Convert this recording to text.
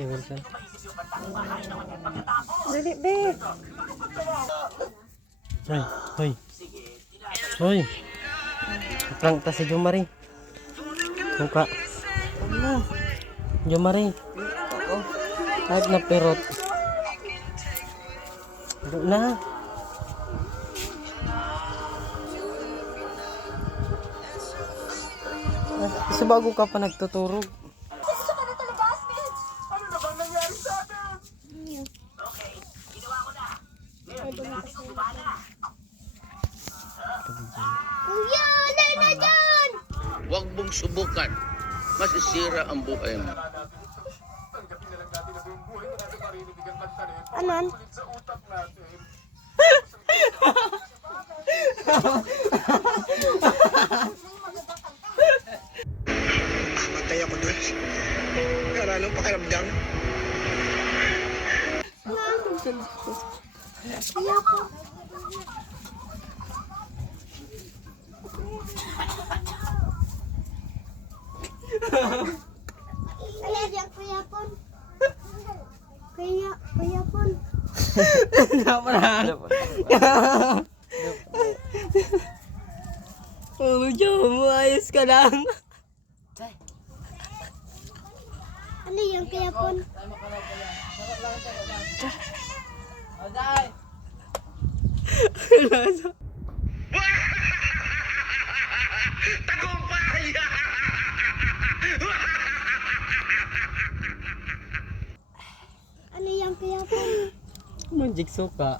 Kay Wilson. Dali, be. Hoy, hoy. Hoy. Prank ta si Jumari. Muka. Ano? Jumari. Kahit na perot. Ano na? Sa bago ka pa nagtuturog. Kuya, wala na dyan! Huwag mong subukan. Masisira ang buhay mo. Anon? Patay ako doon. Pero anong pakiramdam? Kuya po. Kuya, diyan, kuya pon. Kuya, kuya pon. Oh, Jom, ayos ka lang. Ano kuya pon? Tagumpay! Ano yan, kuya pon? Magic suka.